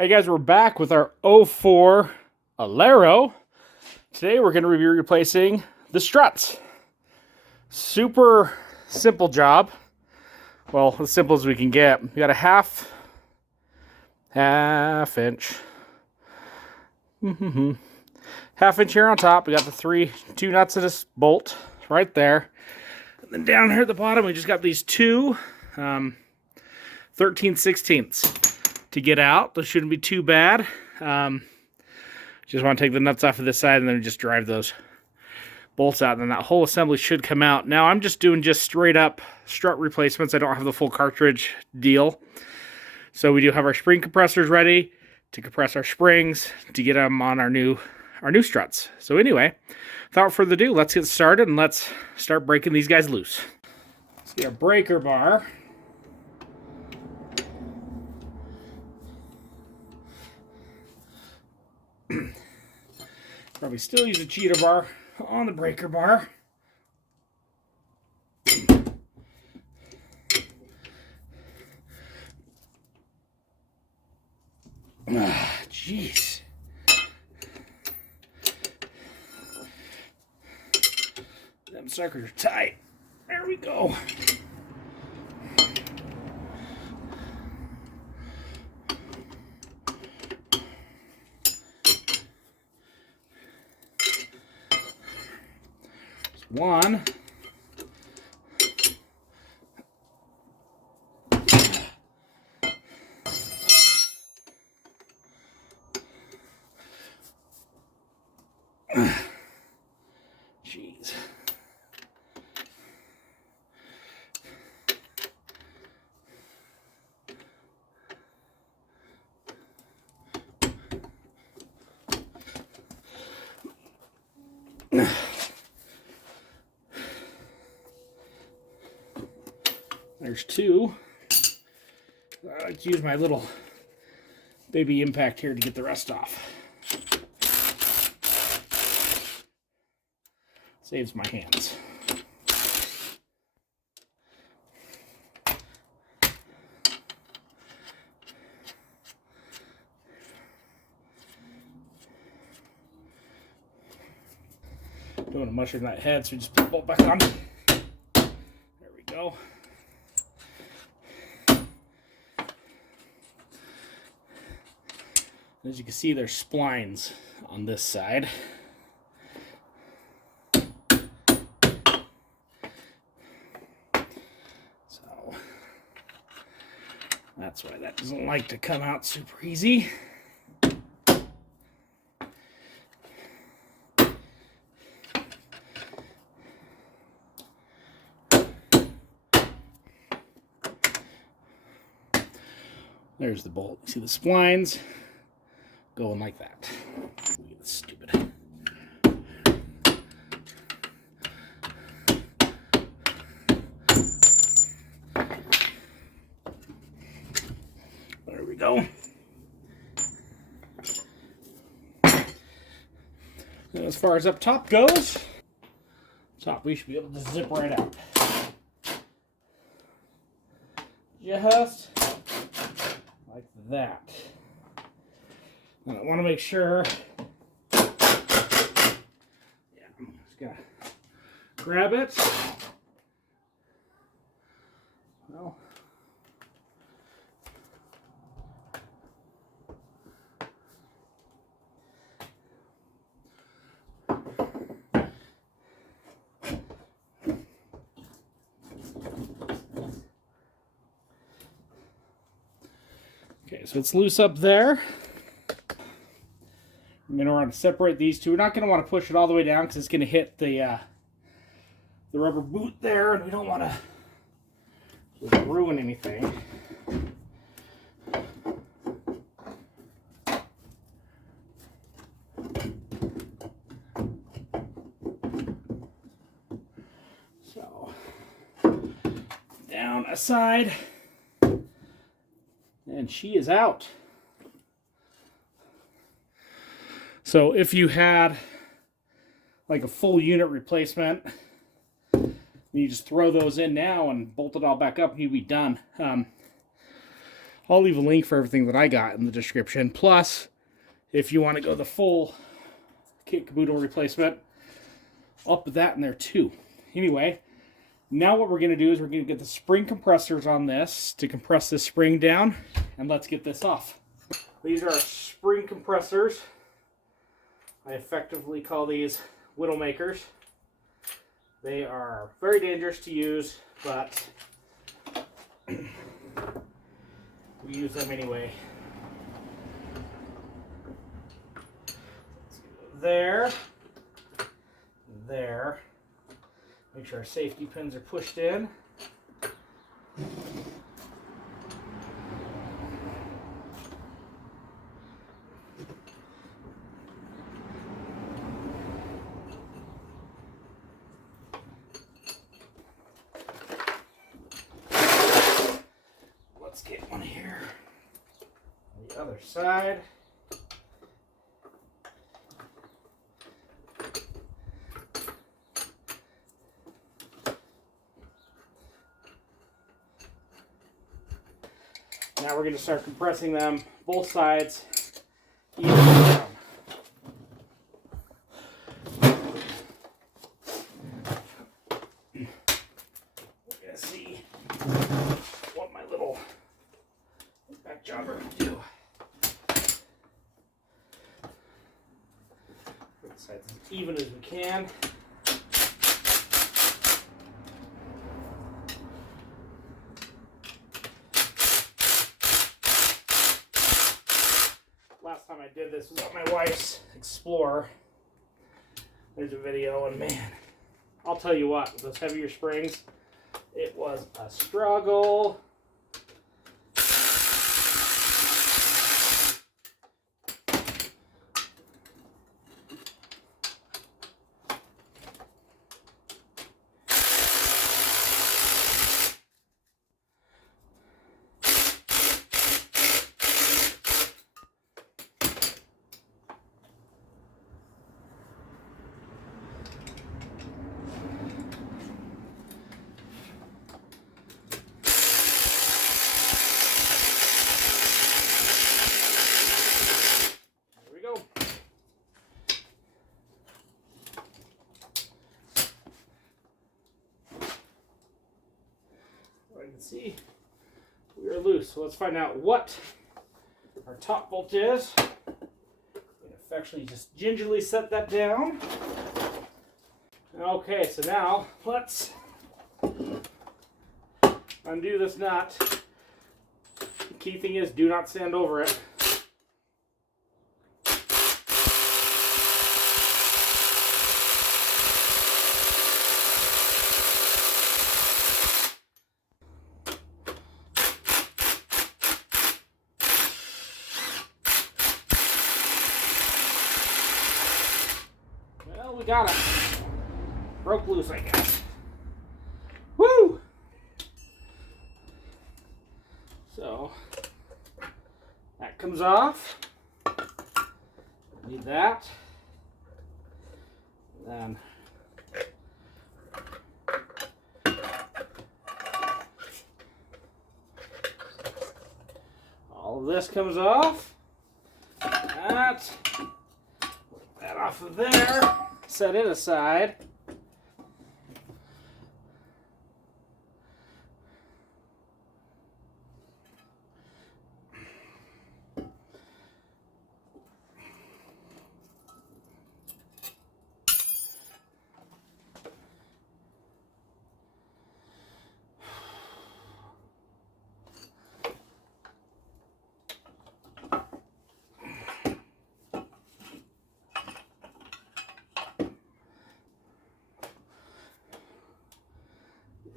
Hey guys, we're back with our '04 Alero. Today we're going to be replacing the struts. Super simple job. Well, as simple as we can get. We got a half inch. Half inch here on top. We got the two nuts of this bolt right there. And then down here at the bottom, we just got these two 13/16 to get out. Those shouldn't be too bad. Just want to take the nuts off of this side and then just drive those bolts out, and then that whole assembly should come out. Now I'm just doing straight up strut replacements. I don't have the full cartridge deal. So we do have our spring compressors ready to compress our springs to get them on our new struts. So anyway, without further ado, let's get started and let's start breaking these guys loose. See our breaker bar. Probably still use a cheetah bar on the breaker bar. Jeez. Them suckers are tight. There we go. One. Jeez. There's two. I like to use my little baby impact here to get the rest off. Saves my hands. Don't want to mushroom that head, so we just put the bolt back on. There we go. As you can see, there's splines on this side. So that's why that doesn't like to come out super easy. There's the bolt. See the splines? Going like that. Look at this stupid. There we go. And as far as up top goes, we should be able to zip right out. Just like that. I want to make sure, I'm just going to grab it. Well, okay, so it's loose up there. And then we're going to separate these two. We're not going to want to push it all the way down because it's going to hit the rubber boot there, and we don't want to ruin anything. So, down aside, and she is out. So if you had like a full unit replacement, you just throw those in now and bolt it all back up and you'd be done. I'll leave a link for everything that I got in the description. Plus, if you want to go the full kit caboodle replacement, I'll put that in there too. Anyway, now what we're going to do is we're going to get the spring compressors on this to compress this spring down, and let's get this off. These are our spring compressors. I effectively call these Widowmakers. They are very dangerous to use, but we use them anyway. There. Make sure our safety pins are pushed in. Let's get one here on the other side. Now we're going to start compressing them both sides evenly down. We're going to see what my little back jobber can do. Both sides as even as we can. Last time I did this was on my wife's Explorer. There's a video, and man, I'll tell you what, with those heavier springs, it was a struggle. You can see we are loose. So let's find out what our top bolt is. And effectually just gingerly set that down. Okay, so now let's undo this nut. The key thing is do not sand over it. Well, we got it. Broke loose, I guess. Woo! So, that comes off. Need that. And then all of this comes off. That. Put that off of there. Set it aside.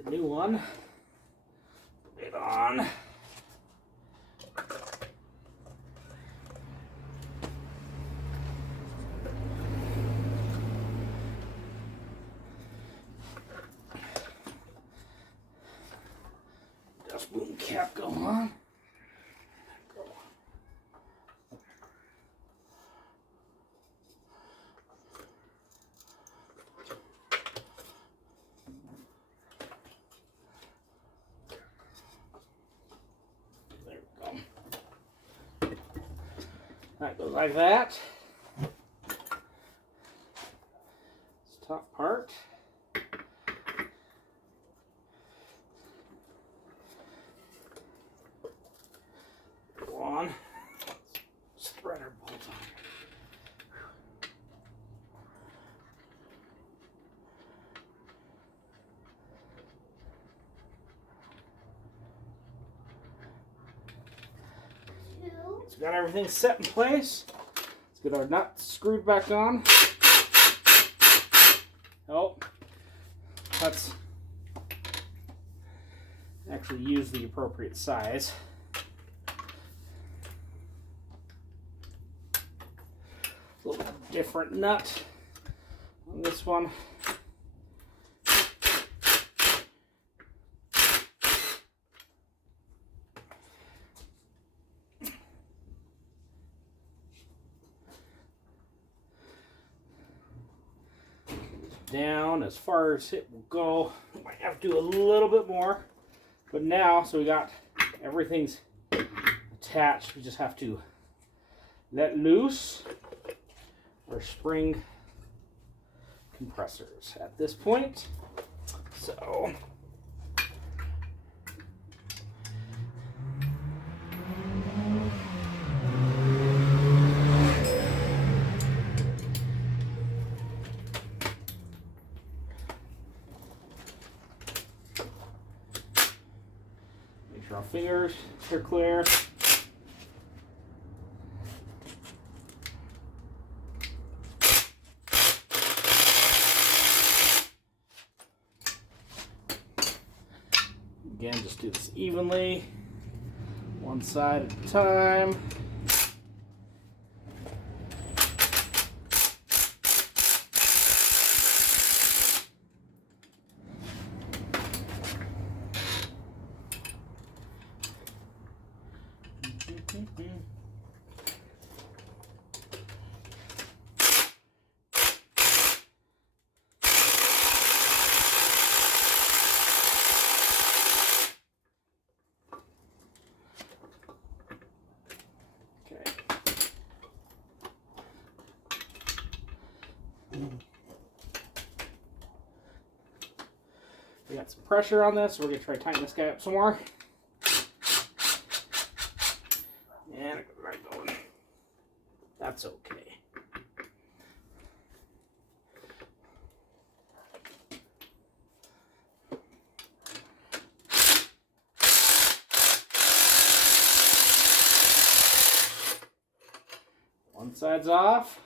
New one. Put it on. Dust boom cap go on. There we go. That goes like that. This top part. Go on. Let's thread our bolt on. So we got everything set in place. Let's get our nuts screwed back on. Oh, let's actually use the appropriate size. A little different nut on this one. Down as far as it will go. Might have to do a little bit more, but now, so we got everything's attached. We just have to let loose our spring compressors at this point. So our fingers are clear. Again, just do this evenly, one side at a time. We got some pressure on this, so we're going to try to tighten this guy up some more. And it goes right going. That's okay. One side's off.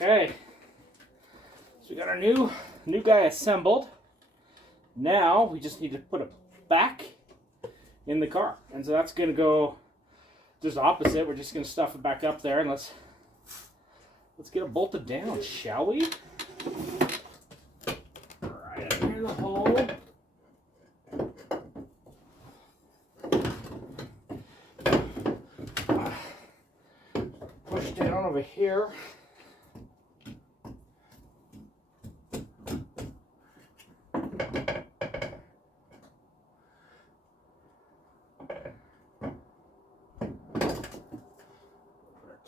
Okay, so we got our new guy assembled. Now we just need to put it back in the car, and so that's going to go just opposite. We're just going to stuff it back up there, and let's get it bolted down, shall we? Right up in the hole. Push down over here.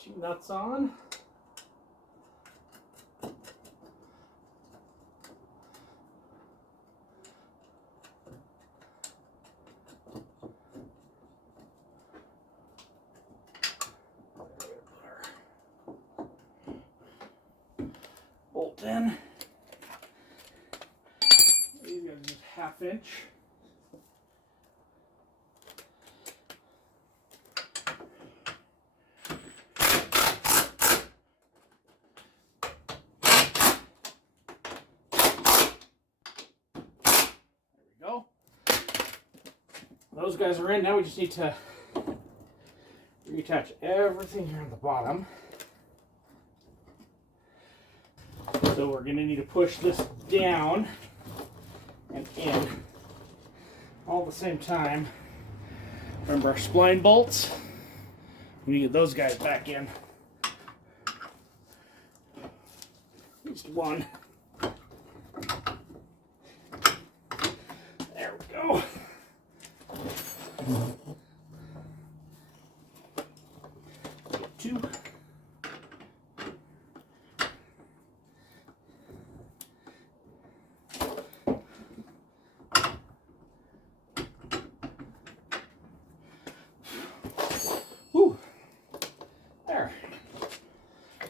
Two nuts on. Bolt in. These guys are just ½ inch. Those guys are in. Now we just need to reattach everything here on the bottom. So we're going to need to push this down and in all at the same time. Remember our spline bolts? We need to get those guys back in. Just one. There we go. Two. Whew. There.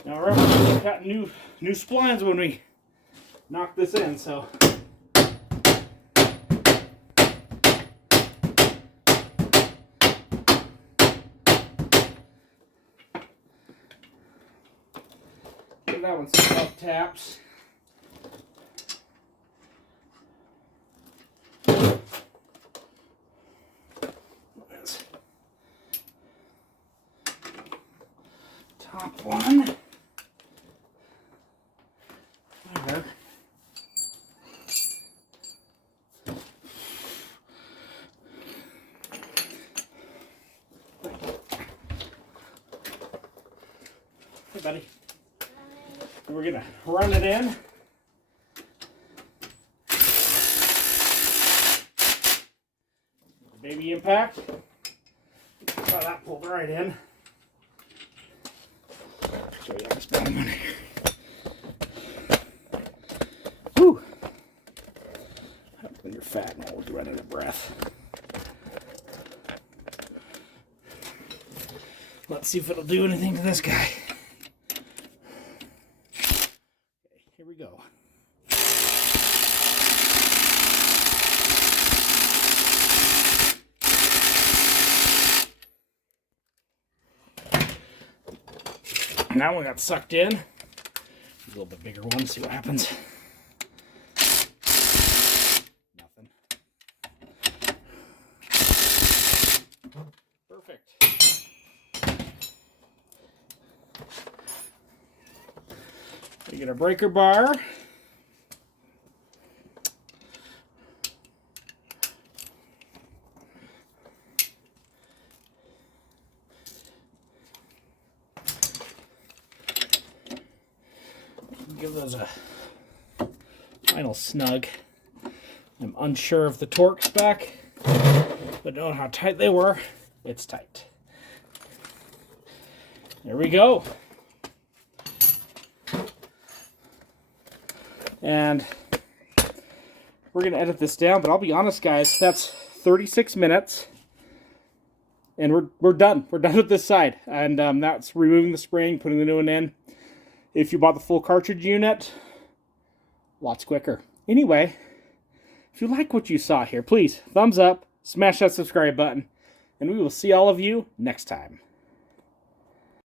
Now remember, we've got new splines when we knock this in, so. Give that one some love taps. Top one. There. Hey, buddy. And we're gonna run it in. Baby impact. Oh, that pulled right in. Show you how to spell them on here. Whew. When you're fat and old, you run out of breath. Let's see if it'll do anything to this guy. Okay, here we go. Now we got sucked in. A little bit bigger one, see what happens. Nothing. Perfect. We get a breaker bar. Give those a final snug. I'm unsure of the torques back, but knowing how tight they were, it's tight. There we go. And we're going to edit this down, but I'll be honest, guys, that's 36 minutes. And we're done. We're done with this side. And that's removing the spring, putting the new one in. If you bought the full cartridge unit, lots quicker. Anyway, if you like what you saw here, please thumbs up, smash that subscribe button, and we will see all of you next time.